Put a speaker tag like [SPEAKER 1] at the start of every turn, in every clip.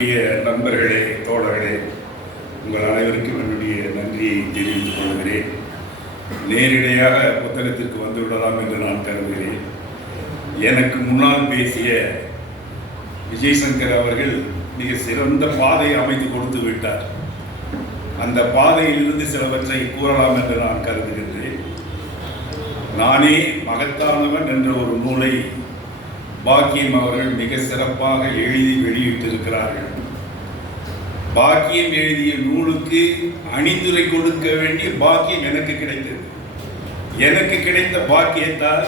[SPEAKER 1] நண்பர்களே தோழர்களே உங்கள் அனைவருக்கும் என்னுடைய நன்றியை தெரிவித்துக் கொள்கிறேன். நேரிடையாக புத்தகத்திற்கு வந்துவிடலாம் என்று நான் கருதுகிறேன். எனக்கு முன்னால் பேசிய விஜய் சங்கர் அவர்கள் மிக சிறந்த பாதை அமைத்து கொடுத்து விட்டார். அந்த பாதையிலிருந்து சிலவற்றை கூறலாம் என்று நான் கருதுகின்றேன். நானே மகத்தானவன் என்ற ஒரு நூலை பாக்கியம் அவர்கள் மிக சிறப்பாக எழுதி வெளியிட்டிருக்கிறார்கள். பாக்கியம் எழுதிய நூலுக்கு அணிந்துரை கொடுக்க வேண்டிய பாக்கியம் எனக்கு கிடைத்தது. எனக்கு கிடைத்த பாக்கியத்தால்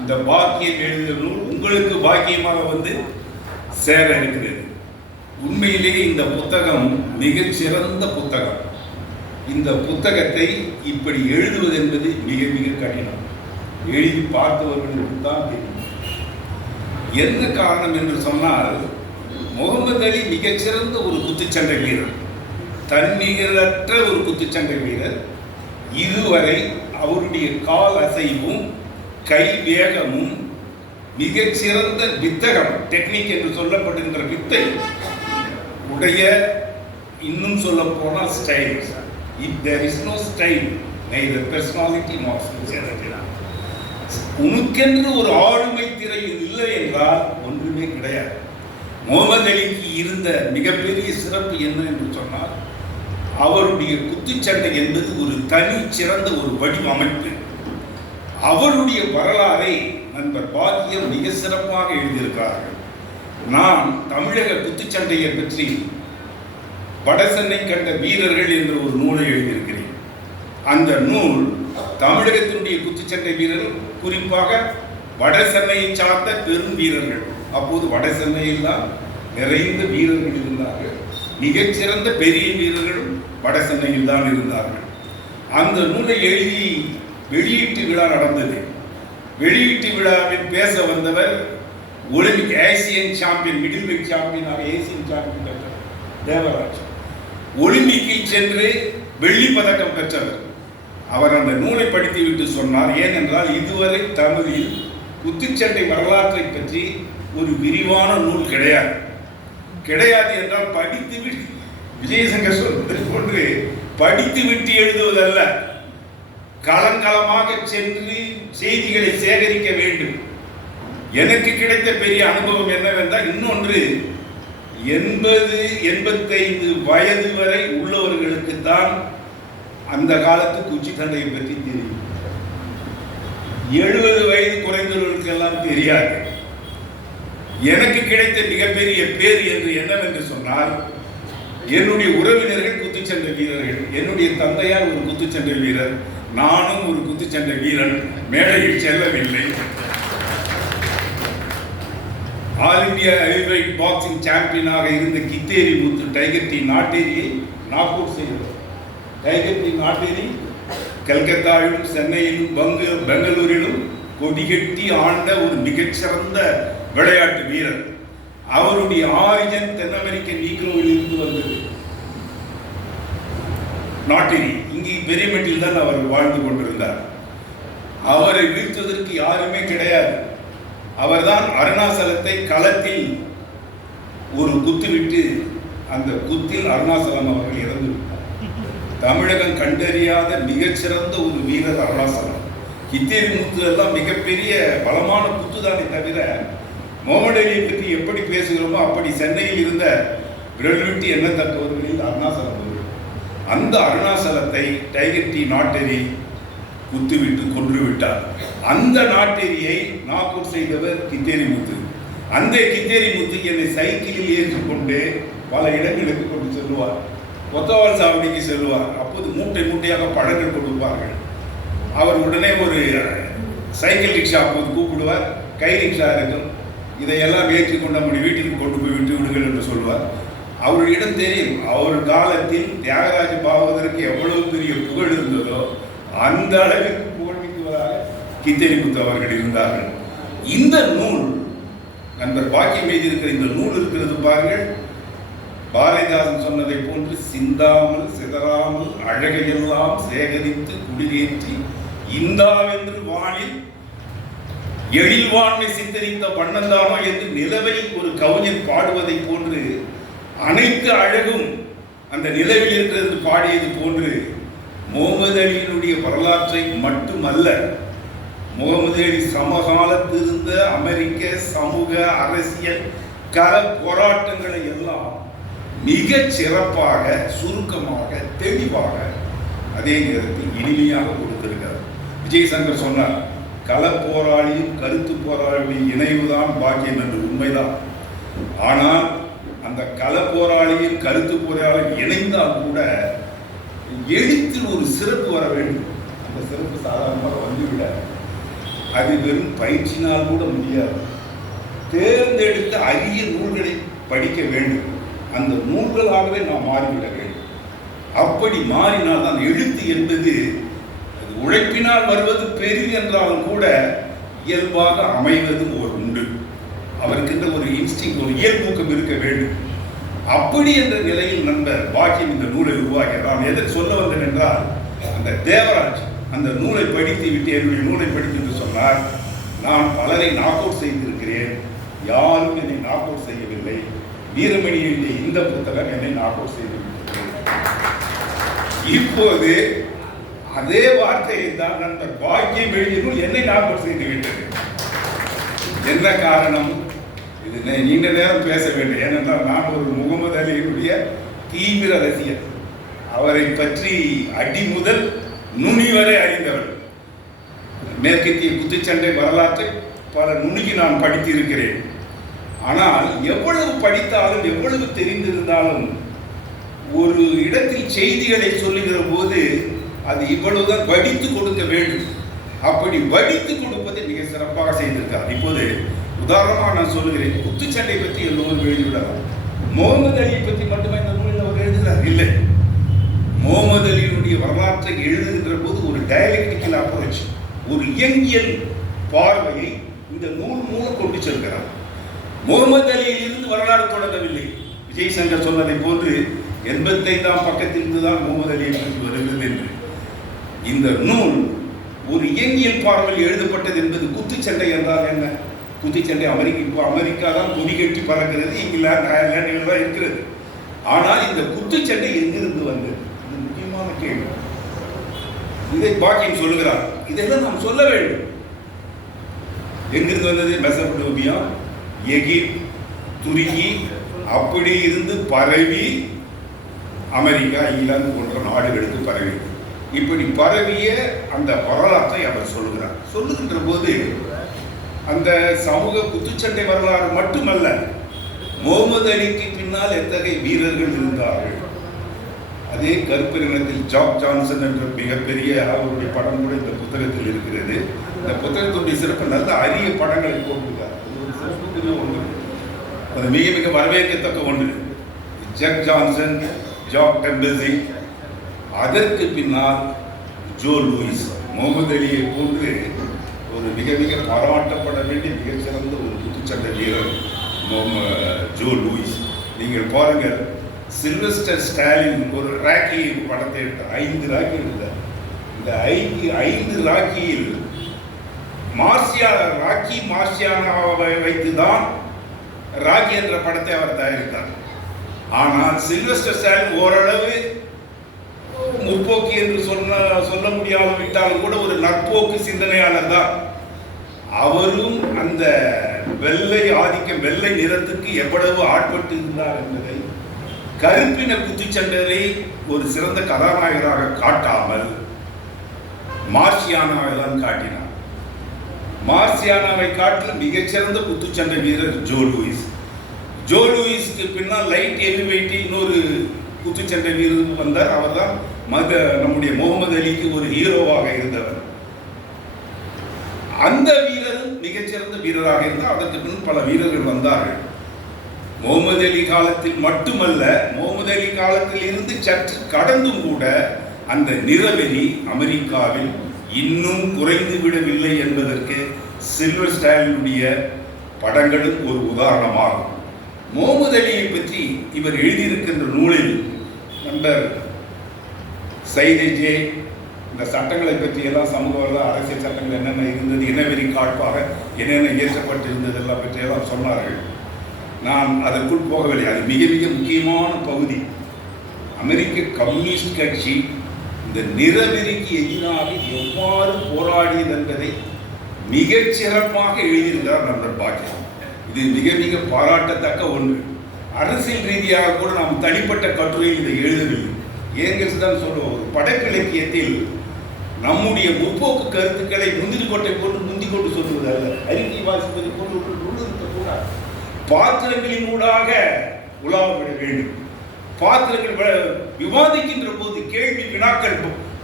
[SPEAKER 1] இந்த பாக்கியம் எழுதிய நூல் உங்களுக்கு பாக்கியமாக வந்து சேர இருக்கிறது. உண்மையிலேயே இந்த புத்தகம் மிகச்சிறந்த புத்தகம். இந்த புத்தகத்தை இப்படி எழுதுவது என்பது மிக மிக கடினம். எழுதி பார்த்தவர்களுக்கு தான் தெரியும். என்ன காரணம் என்று சொன்னால் முகமது அலி மிகச்சிறந்த ஒரு குத்துச்சண்டை வீரர். தன்னிகரற்ற ஒரு குத்துச்சண்டை வீரர். இதுவரை அவருடைய கால் அசைவும் கை வேகமும் மிகச்சிறந்த வித்தகம் டெக்னிக் என்று சொல்லப்படுகின்ற வித்தை உடைய இன்னும் சொல்ல போனால் style if there is no style neither personality not உனக்கென்று ஒரு ஆளுமை திரையில் இல்லை என்றால் ஒன்றுமே கிடையாது. முகமது அலிக்கு இருந்த மிகப்பெரிய சிறப்பு என்ன என்று சொன்னால் அவருடைய குத்துச்சண்டை என்பது ஒரு தனி சிறந்த ஒரு வடிவமைப்பு. அவருடைய வரலாறை நண்பர் பாக்கியம் மிக சிறப்பாக எழுதியிருக்கிறார்கள். நான் தமிழக குத்துச்சண்டையை பற்றி வடசென்னை கண்ட வீரர்கள் என்ற ஒரு நூலை எழுதியிருக்கிறேன். அந்த நூல் தமிழகத்தினுடைய குத்துச்சண்டை வீரர்கள் குறிப்பாக வட சென்னையை சார்ந்த பெரும் வீரர்கள். அப்போது வட சென்னையில் தான் நிறைந்த வீரர்கள் இருந்தார்கள். மிகச்சிறந்த பெரிய வீரர்களும் வட சென்னையில் தான் இருந்தார்கள். அந்த நூலை எழுதி வெளியீட்டு விழா நடந்தது. வெளியீட்டு விழாவில் பேச வந்தவர் Olympic Asian champion middle weight சாம்பியனாக Asian champion பெற்றவர் தேவராஜ். ஒலிம்பிக்கில் சென்று வெள்ளி பதக்கம் பெற்றவர். அவர் அந்த நூலை படித்து விட்டு சொன்னார் ஏனென்றால் இதுவரை தமிழில் குத்துச்சண்டை வரலாற்றை பற்றி ஒரு விரிவான நூல் கிடையாது. கிடையாது என்றால் படித்து விட்டு விஜயசங்கர் சொல்வதை போன்று படித்து விட்டு எழுதுவதல்ல. களங்களமாக சென்று செய்திகளை சேகரிக்க வேண்டும். எனக்கு கிடைத்த பெரிய அனுபவம் என்னவென்றால் இன்னொன்று எண்பது எண்பத்தைந்து வயது வரை உள்ளவர்களுக்கு தான் அந்த காலத்து குச்சி தண்டையை பற்றி தெரியும். எழுபது வயது குறைந்தவர்களுக்கு எல்லாம் தெரியாது. எனக்கு கிடைத்த மிகப்பெரிய பேர் என்று என்னவென்று சொன்னால் என்னுடைய உறவினர்கள் குத்துச்சண்டை வீரர்கள் என்னுடைய தந்தையார் ஒரு குத்துச்சண்டை வீரர் நானும் ஒரு குத்துச்சண்டை வீரன் மேடையில் செல்லவில்லை. ஆல் இந்தியா ஹெவிவெயிட் பாக்ஸிங் சாம்பியனாக இருந்த கித்தேரி முத்து டைகர் டி நாட்டேரியை நாக் அவுட் செய்தவர். டைகர் டி நாட்டேரி கல்கத்தாவிலும் சென்னையிலும் பங்கு பெங்களூரிலும் கொடிகட்டி ஆண்ட ஒரு மிகச்சிறந்த விளையாட்டு வீரர். அவருடைய ஆரிஜன் தென் அமெரிக்க நீக்ரோவில் இருந்து வந்தது. நாட்டினி இங்கே பெரியமெட்டில் தான் அவர் வாழ்ந்து கொண்டிருந்தார். அவரை வீழ்த்துவதற்கு யாருமே கிடையாது. அவர்தான் அருணாசலத்தை களத்தில் ஒரு குத்து விட்டு அந்த குத்தில் அருணாசலம் அவர்கள் இறந்து தமிழகம் கண்டறியாத மிகச்சிறந்த ஒரு வீரர் அருணாசலம். கித்தேரி முத்து எல்லாம் மிகப்பெரிய பலமான குத்துதானே தவிர முகமது அலியை பற்றி எப்படி பேசுகிறோமோ அப்படி சென்னையில் இருந்த விரல் என்ன எண்ணத்தக்கவர்களில் அருணாசலம் அந்த அருணாசலத்தை டைகர் டி நாட்டெரி குத்துவிட்டு கொன்று விட்டார் அந்த நாட்டெரியை நாக்கூர் செய்தவர் கித்தேரி முத்து. அந்த கித்தேரி முத்து என்னை சைக்கிளில் ஏற்றிக்கொண்டு பல இடங்களுக்கு கொண்டு செல்வார் கொத்தவால் சாவடிக்கு செல்வார். அப்போது மூட்டை மூட்டையாக பழங்கள் கொடுப்பார்கள். அவர் உடனே ஒரு சைக்கிள் ரிக்ஷா அப்போது கூப்பிடுவார். கை ரிக்ஷா இருக்கும். இதையெல்லாம் ஏற்றி கொண்டு நம்முடைய வீட்டிற்கு கொண்டு போய் விட்டு விடுங்கள் என்று சொல்வார். அவரிடம் தெரியும் அவர் காலத்தில் தியாகராஜ பாவதற்கு எவ்வளவு பெரிய புகழ் இருந்ததோ அந்த அளவிற்கு புகழ்மிக்கவராக கித்தேரி முத்து இருந்தார்கள். இந்த நூல் நண்பர் பாக்கியம் எழுதியிருக்கிற இந்த நூல் இருக்கிறது பாருங்கள். பாரதிதாசன் சொன்னதை போன்று சிந்தாமல் சிதறாமல் அழகையெல்லாம் சேகரித்து குடியேற்றி இந்தாவென்று வானில் எழில்வான்மை சித்தரித்த வண்ணந்தானோ என்று நிலவை ஒரு கவிஞர் பாடுவதை போன்று அனைத்து அழகும் அந்த நிலவில் இருக்கிறது பாடியது போன்று முகமது அலியினுடைய வரலாற்றை மட்டுமல்ல முகமது அலி சமகாலத்திலிருந்த அமெரிக்க சமூக அரசியல் கல போராட்டங்களை எல்லாம் மிக சிறப்பாக சுருக்கமாக தெளிவாக அதே நேரத்தில் இனிமையாக கொடுத்திருக்கிறார். விஜய் சங்கர் சொன்னார் கள போராளியும் கருத்து போராளியும் இணைவுதான் பாக்கியம் என்று உண்மைதான். ஆனால் அந்த கள போராளியும் கருத்து போராளியும் இணைந்தால் கூட எழுத்தில் ஒரு சிறப்பு வர வேண்டும். அந்த சிறப்பு சாதாரணமாக வந்துவிட அது வெறும் பயிற்சினால் கூட முடியாது. தேர்ந்தெடுத்த அரிய நூல்களை படிக்க வேண்டும். அந்த நூல்களாகவே நாம் மாறிவிட வேண்டும் அப்படி மாறினால் தான் எழுத்து என்பது அது உழைப்பினால் வருவது பெரிது என்றாலும் கூட இயல்பாக அமைவது ஒரு உண்டு. அவருக்கின்ற ஒரு இன்ஸ்டிங் ஒரு இயல்பூக்கம் இருக்க வேண்டும். அப்படி என்ற நிலையில் நண்பர் பாக்கியம் இந்த நூலை உருவாக்கிய எதற்கு சொல்ல வந்தேன் என்றால் அந்த தேவராஜ் அந்த நூலை படித்து விட்டு என்னுடைய நூலை படித்து என்று சொன்னார் நான் பலரை நாக் அவுட் செய்திருக்கிறேன். யாரும் என்னை நாக் அவுட் செய்ய வீரமணி எழுதிய இந்த புத்தகம் என்னை நாக் செய்து இப்போது அதே வார்த்தையை தான் நண்பர் பாக்கியம் எழுதிய என்னை நாக் செய்து விட்டது என்ன காரணம்? இது நீண்ட நேரம் பேச வேண்டும். ஏனென்றால் நான் ஒரு முகமது அலியினுடைய தீவிர ரசிகர் அவரை பற்றி அடி முதல் நுனி வரை அறிந்தவர் மேற்கத்திய குத்துச்சண்டை வரலாற்றை பல நுணுகி நான் படித்திருக்கிறேன். ஆனால் எவ்வளவு படித்தாலும் எவ்வளவு தெரிந்திருந்தாலும் ஒரு இடத்தில் செய்திகளை சொல்லுகிற போது அது இவ்வளவுதான் வடித்து கொடுக்க வேண்டும். அப்படி வடித்து கொடுப்பதை மிக சிறப்பாக செய்திருக்கார் இப்போது உதாரணமாக நான் சொல்லுகிறேன். குத்துச்சண்டை பற்றி எல்லோரும் எழுதியுள்ளார் முகமது அலியை பற்றி மட்டுமே இந்த நூலில் அவர் எழுதுகிறார்? இல்லை. முகமது அலியினுடைய வரலாற்றை எழுதுகின்ற போது ஒரு டயலெக்டிக்கல் அப்ரோச் ஒரு இயங்கியல் பார்வையை இந்த நூல் மூலம் கொண்டு செல்கிறார். முகமது அலியில் இருந்து வரலாறு தொடங்கவில்லை. விஜய் சங்கர் சொன்னதை போன்று எண்பத்தைந்தாம் பக்கத்திலிருந்து தான் முகமது அலியை பற்றி வருகிறது என்று. இந்த நூல் ஒரு இயங்கியல் பார்வையில் எழுதப்பட்டது என்பது குத்துச்சண்டை என்றால் என்ன? குத்துச்சண்டை அமெரிக்கா இப்போ அமெரிக்கா தான் கொடி கட்டி பறக்கிறது இங்கிலாந்து அயர்லாந்து தான் இருக்கிறது. ஆனால் இந்த குத்துச்சண்டை எங்கிருந்து வந்தது? இது முக்கியமான கேள்வி. இதை பாக்கியம் சொல்லுகிறார். இதெல்லாம் நாம் சொல்ல வேண்டும். எங்கிருந்து வந்தது? மெசபடோமியா எகிப்த் துருக்கி அப்படி இருந்து பரவி அமெரிக்கா இங்கிலாந்து போன்ற நாடுகளுக்கு பரவி. இப்படி பரவிய அந்த வரலாற்றை அவர் சொல்கிறார் சொல்லுகின்ற போது அந்த சமூக குத்துச்சண்டை வரலாறு மட்டுமல்ல முகமது அலிக்கு பின்னால் எத்தகைய வீரர்கள் இருந்தார்கள்? அதே கருப்பு நிறத்தில் ஜாக் ஜான்சன் என்ற மிகப்பெரிய அவருடைய படம் கூட இந்த புத்தகத்தில் இருக்கிறது. இந்த புத்தகத்துடைய சிறப்பு நல்ல அரிய படங்களை போட்டிருக்கார். இது ஒரு ஒன்று. அது மிக மிக வரவேற்கத்தக்க ஒன்று. ஜக் ஜான்சன் ஜாக் டெம்பசி அதற்கு பின்னால் ஜோ லூயிஸ். முகமது அலியை போன்று ஒரு மிக மிக பாராட்டப்பட வேண்டிய மிகச்சிறந்த ஒரு குத்துச்சண்டை வீரர் ஜோ லூயிஸ். நீங்கள் பாருங்கள் சில்வஸ்டர் ஸ்டாலின் ஒரு ராக்கி படத்தை எடுத்தார் ஐந்து ராக்கி எடுத்தார். இந்த ஐந்து ஐந்து ராக்கியில் மார்சியா ராக்கி மார்சியானாவை வைத்துதான் ராக்கி என்ற படத்தை அவர் தயாரித்தார். ஆனால் சில்வெஸ்டர் ஸ்டாலின் ஓரளவு முற்போக்கு என்று சொன்ன சொல்ல முடியாமல் விட்டாலும் கூட ஒரு நற்போக்கு சிந்தனையாளர் தான். அவரும் அந்த வெள்ளை ஆதிக்க வெள்ளை நிறத்துக்கு எவ்வளவு ஆட்பட்டு இருந்தார் என்பதை கருப்பின குத்துச்சண்டரை ஒரு சிறந்த கதாநாயகராக காட்டாமல் மார்சியானாவை தான் காட்டினார். மார்சியானாவை காட்டிலும் மிகச்சிறந்த குத்துச்சண்டை வீரர் ஜோ லூயிஸ். ஜோ லூயிஸ்க்கு பின்னால் லைட் ஹெவி இன்னொரு குத்துச்சண்டை வீரர் வந்தார். அவர்தான் மத நம்முடைய முகமது அலிக்கு ஒரு ஹீரோவாக இருந்தவர். அந்த வீரரும் மிகச்சிறந்த வீரராக இருந்தார் அதற்கு பின் பல வீரர்கள் வந்தார்கள். முகமது அலி காலத்தில் மட்டுமல்ல முகமது அலி காலத்தில் இருந்து சற்று கடந்தும் கூட அந்த நிறவெறி அமெரிக்காவில் இன்னும் குறைந்து விடவில்லை என்பதற்கு சில்வர் ஸ்டாலினுடைய படங்களும் ஒரு உதாரணமாகும். முகமது அலியை பற்றி இவர் எழுதியிருக்கின்ற நூலில் நண்பர் சைதேஜே இந்த சட்டங்களை பற்றி எல்லாம் சமூக வரலாறு, அரசியல் சட்டங்கள் என்னென்ன இருந்தது இனவெறி காட்பாக என்னென்ன இயற்றப்பட்டு இருந்தது எல்லாம் பற்றி எல்லாம் சொன்னார்கள். நான் அதற்குள் போகவில்லை. அது மிக மிக முக்கியமான பகுதி. அமெரிக்க கம்யூனிஸ்ட் கட்சி இந்த நிறவெறிக்கு எதிராக எவ்வாறு போராடியது என்பதை மிகச் சிறப்பாக எழுதியிருந்தார் நண்பர் பாக்கியம் இது மிக மிக பாராட்டத்தக்க ஒன்று. அரசியல் ரீதியாக கூட நாம் தனிப்பட்ட கட்டுரையில் இதை எழுதவில்லை. ஏங்கல்ஸ் தான் சொல்லுவோம் ஒரு படக்கிழக்கியத்தில் நம்முடைய முற்போக்கு கருத்துக்களை முந்திரி கொட்டை போட்டு முந்தி கொண்டு சொல்லுவது அல்ல. அறிக்கை வாசிப்பதை போட்டு உள்ளிருக்கக்கூடாது பாத்திரங்களின் ஊடாக உலாவ வேண்டும். பாத்திரங்கள் விவாதிக்கின்ற போது கேள்வி வினாக்கள்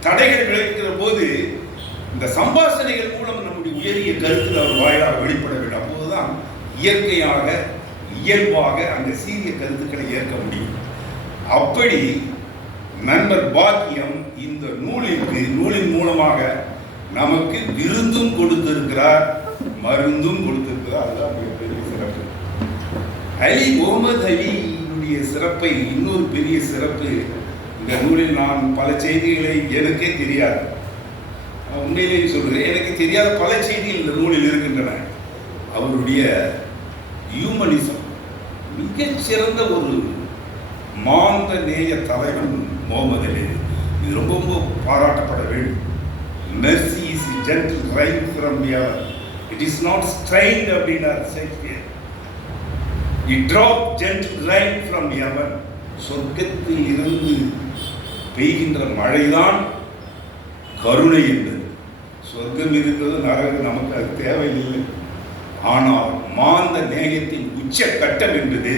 [SPEAKER 1] தடைகள் விளைவிக்கிற போது இந்த சம்பாஷணைகள் மூலம் நம்முடைய உயரிய கருத்து அவர் வாயிலாக வெளிப்பட வேண்டும். அப்போதுதான் இயற்கையாக இயல்பாக அந்த சீரிய கருத்துக்களை ஏற்க முடியும். அப்படி நண்பர் பாக்கியம் இந்த நூலிற்கு நூலின் மூலமாக நமக்கு விருந்தும் கொடுத்திருக்கிறார் மருந்தும் கொடுத்திருக்கிறார். அதுதான் மிகப்பெரிய சிறப்பு. அலி முகமது அலியுடைய சிறப்பை இன்னொரு பெரிய சிறப்பு இந்த நூலில் நான் பல செய்திகளை எனக்கே தெரியாது. நான் உண்மையிலேயே சொல்கிறேன் எனக்கு தெரியாத பல செய்திகள் இந்த நூலில் இருக்கின்றன. அவருடைய ஹியூமனிசம் மிகச்சிறந்த ஒரு மாந்த நேய தலைவன் முகமது அலி இது ரொம்ப ரொம்ப பாராட்டப்பட வேண்டும். Mercy is gentle rain from heaven it is not strained அப்படின்னார் Shakespeare it drop gentle rain from heaven சொர்க்கத்தில் இருந்து பெய்கின்ற மழைதான் கருணை என்பது. சொர்க்கம் இருக்கிறது நரகம் நமக்கு அது தேவையில்லை. ஆனால் மாந்த நேயத்தின் உச்ச கட்டம் என்பது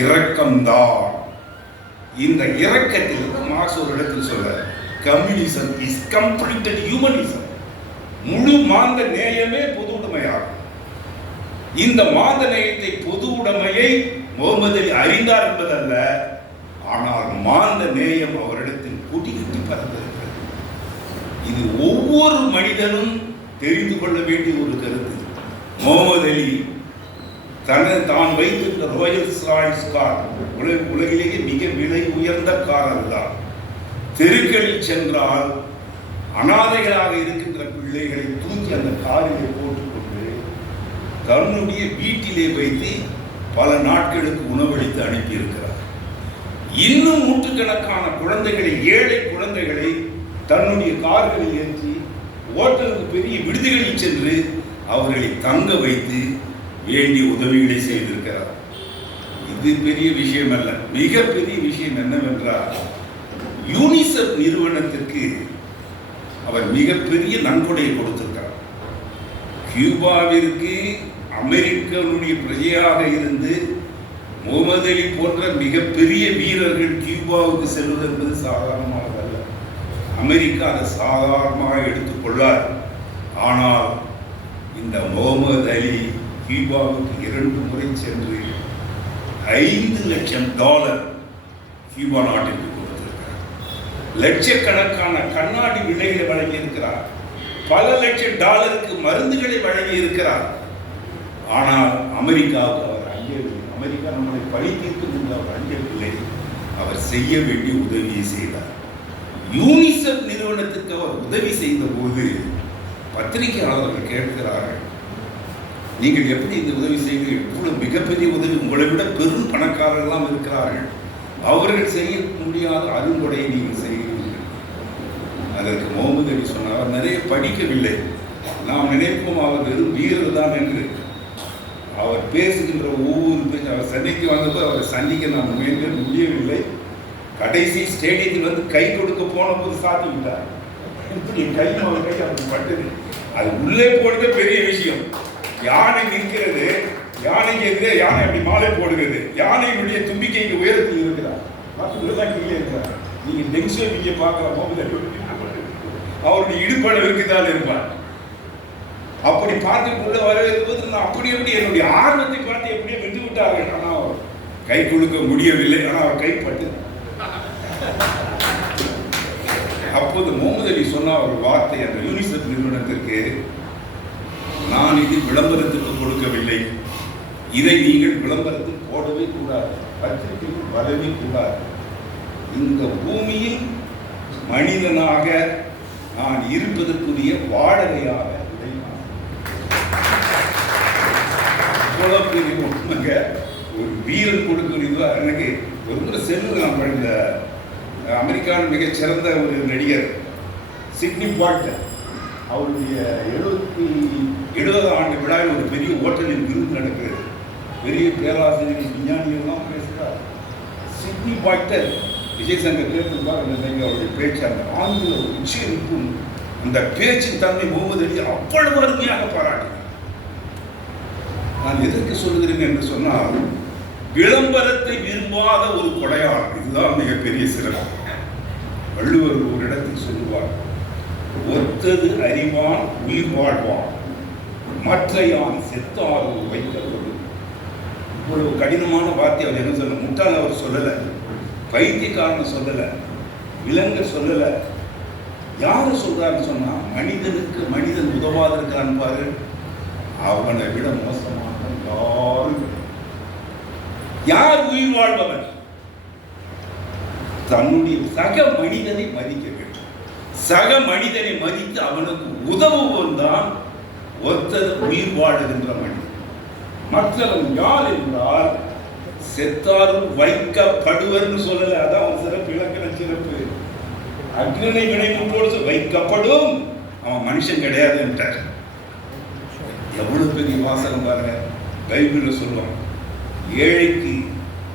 [SPEAKER 1] இரக்கம்தான். இந்த இரக்கத்தில் மார்க்ஸ் ஒரு இடத்தில் சொல்ற கம்யூனிசம் இஸ் கம்ப்ளீட்டட் ஹியூமனிசம் முழு மாந்த நேயமே பொது உடைமையாகும். இந்த மாந்த நேயத்தை பொது உடைமையை முகமது அலி அறிந்தார் என்பதல்ல ஆனால் மாந்த நேயம் அவரிடத்தில் குடிகட்டி பறந்திருக்கிறது. இது ஒவ்வொரு மனிதனும் தெரிந்து கொள்ள வேண்டிய ஒரு கருத்து. முகமது அலி தன்னை தான் வைத்திருந்த ரோயல் ராய்ஸ் கார் உலக உலகிலேயே மிக விலை உயர்ந்த கார் அதுதான். தெருக்களில் சென்றால் அனாதைகளாக இருக்கின்ற பிள்ளைகளை தூக்கி அந்த காரிலே போட்டுக்கொண்டு தன்னுடைய வீட்டிலே வைத்து பல நாட்களுக்கு உணவளித்து அனுப்பியிருக்கிறார். இன்னும் நூற்றுக்கணக்கான குழந்தைகளை ஏழை குழந்தைகளை தன்னுடைய கார்களில் ஏற்றி ஓட்டலுக்கு பெரிய விடுதிகளில் சென்று அவர்களை தங்க வைத்து வேண்டிய உதவிகளை செய்திருக்கிறார். இது பெரிய விஷயம் அல்ல மிகப்பெரிய விஷயம் என்னவென்றால் யூனிசெஃப் நிறுவனத்திற்கு அவர் மிகப்பெரிய நன்கொடையை கொடுத்திருக்கிறார். கியூபாவிற்கு அமெரிக்கனுடைய பிரஜையாக இருந்து முகமது அலி போன்ற மிகப்பெரிய வீரர்கள் கியூபாவுக்கு செல்வது என்பது சாதாரணமானதல்ல. அமெரிக்கா அதை சாதாரணமாக எடுத்துக்கொள்ளார் ஆனால் இந்த முகமது அலி கியூபாவுக்கு இரண்டு முறை சென்று ஐந்து லட்சம் டாலர் கியூபா நாட்டிற்கு கொடுத்திருக்கிறார். லட்சக்கணக்கான கண்ணாடி விலைகளை வழங்கியிருக்கிறார். பல லட்சம் டாலருக்கு மருந்துகளை வழங்கி இருக்கிறார் ஆனால் அமெரிக்காவுக்கு அவர் அஞ்சவில்லை அமெரிக்கா நம்மளை பழி தீர்க்கும் என்று அவர் அஞ்சவில்லை அவர் செய்ய வேண்டிய உதவியை செய்தார். யூனிசெஃப் நிறுவனத்துக்கு அவர் உதவி செய்த போது பத்திரிகையாளர்கள் கேட்கிறார்கள் நீங்கள் எப்படி இந்த உதவி செய்து இவ்வளவு மிகப்பெரிய உதவி உங்களை விட பெரும் பணக்காரர்களாம் இருக்கிறார்கள். அவர்கள் செய்ய முடியாத அருங்கொடையை நீங்கள் செய்கிறீர்கள். அதற்கு முகமது அலி சொன்னார் அவர் நிறைய படிக்கவில்லை. நாம் நினைப்போம் அவர் வெறும் வீரர் தான் என்று அவர் பேசுகின்ற ஒவ்வொரு பேச்சு அவர் சென்னைக்கு வந்தபோது அவரை சந்திக்க நாம் முயன்ற முடியவில்லை. கடைசி ஸ்டேடியத்தில் வந்து கை கொடுக்க போன போது சாத்தி விட்டார். இப்படி கை அவர் கை அப்படி பட்டது. அது உள்ளே போடுறது பெரிய விஷயம். யானை நிற்கிறது யானைக்கு எதிரே யானை அப்படி மாலை போடுகிறது. யானையினுடைய தும்பிக்கைக்கு உயரத்தில் இருக்கிறார். மற்றவர்கள் கீழே இருக்கிறார். நீங்கள் டெங்ஸோ இங்கே பார்க்குற போது அவருடைய இடுப்பாடு இருக்குதான் இருப்பார். அப்படி பார்த்து கொண்டு வரவேற்பது நான் அப்படி எப்படி என்னுடைய ஆர்வத்தை பார்த்து எப்படியோ வென்று விட்டார்கள். ஆனால் அவர் கை கொடுக்க முடியவில்லை. ஆனால் அவர் கைப்பட்டு அப்போது முகமது அலி சொன்ன ஒரு வார்த்தை அந்த யூனிசெஃப் நிறுவனத்திற்கு நான் இது விளம்பரத்துக்கு கொடுக்கவில்லை. இதை நீங்கள் விளம்பரத்தில் போடவே கூடாது. பத்திரிகையில் வரவே கூடாது. இந்த பூமியில் மனிதனாக நான் இருப்பதற்குரிய வாடகையாக இதை பெரிய உண்மைங்க ஒரு வீரன் கொடுக்கிறதோ எனக்கு ஒரு முறை செல்லுங்க. நம்ம இந்த அமெரிக்காவின் மிகச்சிறந்த ஒரு நடிகர் சிட்னி பாட்டர் அவருடைய எழுபத்தி எழுபதாம் ஆண்டு விழாவில் ஒரு பெரிய ஓட்டலில் விருந்து நடக்கிறது. பெரிய பேராசிரியர் விஞ்ஞானிகள்லாம் பேசுகிறார் சிட்னி பாட்டர் விஜய் சங்கர் கேட்டிருப்பார் அந்த நீங்கள் அவருடைய பேச்சு அந்த ஆங்கில ஒரு உச்சரிப்பும் அந்த பேச்சின் தன்மை முகமது அலி அவ்வளவு அருமையாக பாராட்டினார். நான் எதற்கு சொல்கிறேன் என்று சொன்னால் விளம்பரத்தை விரும்பாத ஒரு கொடையாளர் இதுதான் மிகப்பெரிய சிறப்பு. வள்ளுவர் ஒரு இடத்தில் சொல்லுவார் ஒத்தது அறிவான் உயிர் வாழ்வான் மற்றையான் செத்தாறு வைக்கப்படும் இவ்வளவு கடினமான வார்த்தை அவர் என்ன சொல்ல முட்டாள் அவர் சொல்லலை பைத்தியக்காரன் சொல்லலை விலங்கர் சொல்லலை. யார் சொல்றாருன்னு சொன்னால் மனிதனுக்கு மனிதன் உதவாத இருக்கிறான் பாரு அவனை விட மோசமாக எல்லாரும் யார் உயிர் வாழ்பவர்? தன்னுடைய சக மனிதனை மதிக்க வேண்டும். சக மனிதனை மதித்து அவனுக்கு உதவுவன் தான் ஒத்தது உயிர் வாழுகின்ற மனிதன். மற்றவன் யார் என்றால் செத்தாரும் வைக்கப்படுவர்னு சொல்லல. அதான் ஒரு சிறப்பு இலக்கண சிறப்பு. அக்னனை வினைமுற்றோடு வைக்கப்படும். அவன் மனுஷன் கிடையாதுன்ட்டார் எவ்வளவு பெரிய வாசகம் பாருங்க. பைபிளில் சொல்லுவாங்க ஏழைக்கு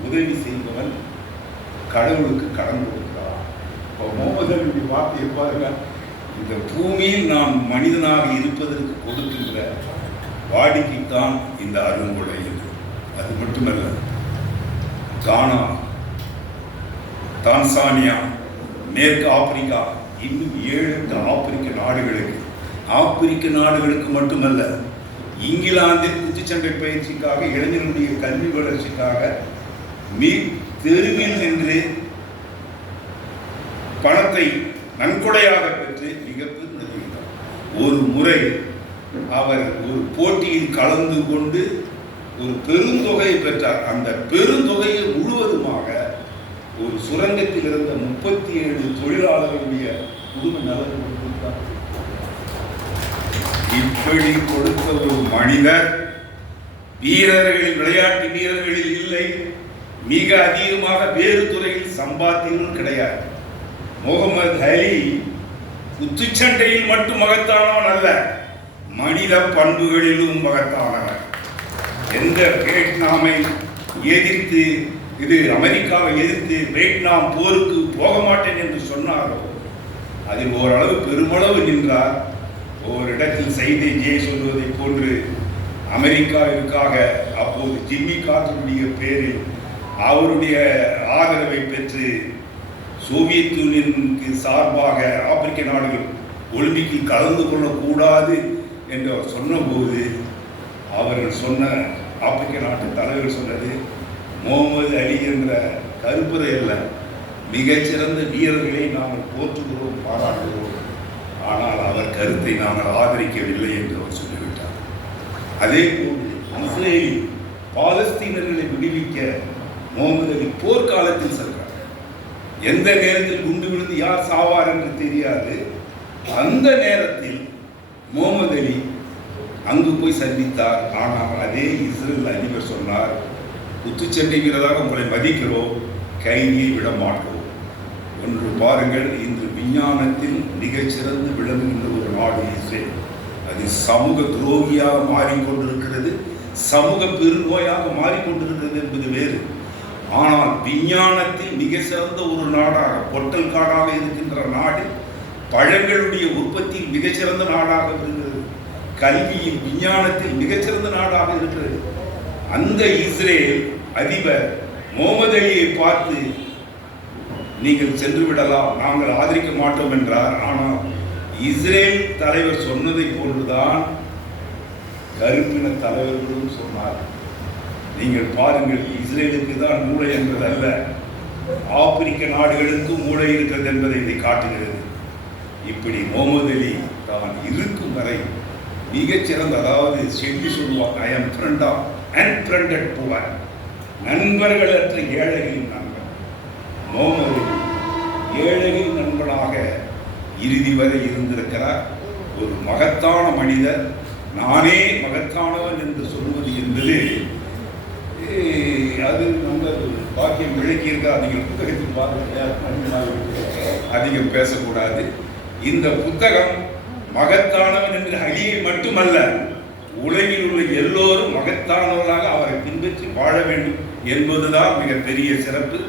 [SPEAKER 1] உதவி செய்பவன் கடவுளுக்கு கடன் கொடுக்கிறான். இப்போ முகமது வார்த்தையை பாருங்க இந்த பூமியில் நாம் மனிதனாக இருப்பதற்கு கொடுக்கின்ற வாடிக்கைத்தான் இந்த அருங்கொடை என்று. அது மட்டுமல்ல கானா தான்சானியா மேற்கு ஆப்பிரிக்கா இன்னும் ஏழு ஆப்பிரிக்க நாடுகளுக்கு ஆப்பிரிக்க நாடுகளுக்கு மட்டுமல்ல இங்கிலாந்தில் குத்துச்சண்டை பயிற்சிக்காக இளைஞர்களுடைய கல்வி வளர்ச்சிக்காக மீ தெருவில் நின்று பணத்தை நன்கொடையாக பெற்று மிகப்பெரும் ஒரு முறை அவர் ஒரு போட்டியில் கலந்து கொண்டு ஒரு பெருந்தொகையை பெற்றார். அந்த பெருந்தொகையை முழுவதுமாக ஒரு சுரங்கத்தில் இருந்த முப்பத்தி ஏழு தொழிலாளர்களுடைய குடும்ப நலன் இப்படி கொடுத்த ஒரு மனிதர். வீரர்களில் விளையாட்டு வீரர்களில் இல்லை. மிக அதிகமாக வேறு துறையில் சம்பாத்தியமும் கிடையாது. முகமது அலி குத்துச்சண்டையில் மட்டும் மகத்தானவன் அல்ல மனித பண்புகளிலும் மகத்தானவர். எந்த வியட்நாமை எதிர்த்து இது அமெரிக்காவை எதிர்த்து வியட்நாம் போருக்கு போக மாட்டேன் என்று சொன்னாரோ அதில் ஓரளவு பெருமளவு நின்றார். ஓரிடத்தில் செய்தி ஜே சொல்வதை போன்று அமெரிக்காவிற்காக அப்போது ஜிம்மி கார்டருடைய பேரில் அவருடைய ஆதரவை பெற்று சோவியத் யூனியனுக்கு சார்பாக ஆப்பிரிக்க நாடுகள் ஒலிம்பிக்கில் கலந்து கொள்ளக்கூடாது என்று அவர் சொன்னபோது அவர்கள் சொன்ன ஆப்பிரிக்க நாட்டு தலைவர் சொன்னது முகமது அலி என்ற கருப்புரை அல்ல மிகச்சிறந்த வீரர்களை நாங்கள் போற்றுகிறோம் பாராட்டுகிறோம். ஆனால் அவர் கருத்தை நாங்கள் ஆதரிக்கவில்லை என்று அவர் சொல்லிவிட்டார். அதே போன்று இஸ்ரேலில் பாலஸ்தீனர்களை விடுவிக்க முகமது அலி போர்க்காலத்தில் சென்றார் எந்த நேரத்தில் குண்டு விழுந்து யார் சாவார் என்று தெரியாது. அந்த நேரத்தில் முகமது அலி அங்கு போய் சந்தித்தார். ஆனால் அதே இஸ்ரேல் அதிபர் சொன்னார் குத்துச்சண்டை வீரராக உங்களை மதிக்கிறோம் கைதியை விட மாட்டோம். ஒன்று பாருங்கள் இன்று விஞ்ஞானத்தில் மிகச்சிறந்து விளங்குகின்ற ஒரு நாடு இஸ்ரேல். அது சமூக துரோகியாக மாறிக்கொண்டிருக்கிறது சமூக பெருநோயாக மாறிக்கொண்டிருக்கிறது என்பது வேறு. ஆனால் விஞ்ஞானத்தில் மிக சிறந்த ஒரு நாடாக பொட்டல் காடாக இருக்கின்ற நாடு பழங்களுடைய உற்பத்தியில் மிகச்சிறந்த நாடாக இருக்கிறது கல்வியில் விஞ்ஞானத்தில் மிகச்சிறந்த நாடாக இருக்கிறது. அந்த இஸ்ரேல் அதிபர் முகமது அலியை பார்த்து நீங்கள் சென்று விடலாம் நாங்கள் ஆதரிக்க மாட்டோம் என்றார். ஆனால் இஸ்ரேல் தலைவர் சொன்னதை போன்றுதான் கருப்பின தலைவர்களும் சொன்னார். நீங்கள் பாருங்கள் இஸ்ரேலுக்கு தான் மூளை என்பது அல்ல ஆப்பிரிக்க நாடுகளுக்கும் மூளை இருக்கிறது என்பதை இதை காட்டுகிறது. இப்படி முகமது அலி தான் இருக்கும் வரை மிகச்சிறந்த அதாவது செட்டி சொல்லுவாங்க I am friend of unfriended poor நண்பர்களற்ற ஏழைகளின் நண்பர் முகமது அலி நண்பனாக இறுதி வரை இருந்திருக்கிறார். ஒரு மகத்தான மனிதர். நானே மகத்தானவன் என்று சொல்வது என்பது eh, அது நம்ம பாக்கியம் விளக்கி நீங்கள் புத்தகத்தில் பாருங்க அதிகம் பேசக்கூடாது. இந்த புத்தகம் மகத்தானவன் என்று அழியை மட்டுமல்ல உலகில் உள்ள எல்லோரும் மகத்தானவர்களாக அவரை பின்பற்றி வாழ வேண்டும் என்பதுதான் மிகப்பெரிய சிறப்பு.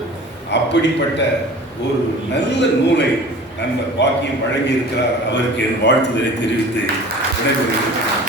[SPEAKER 1] அப்படிப்பட்ட ஒரு நல்ல நூலை நண்பர் பாக்கியம் வழங்கியிருக்கிறார். அவருக்கு என் வாழ்த்துதலை தெரிவித்து விடைபெறுகிறேன்.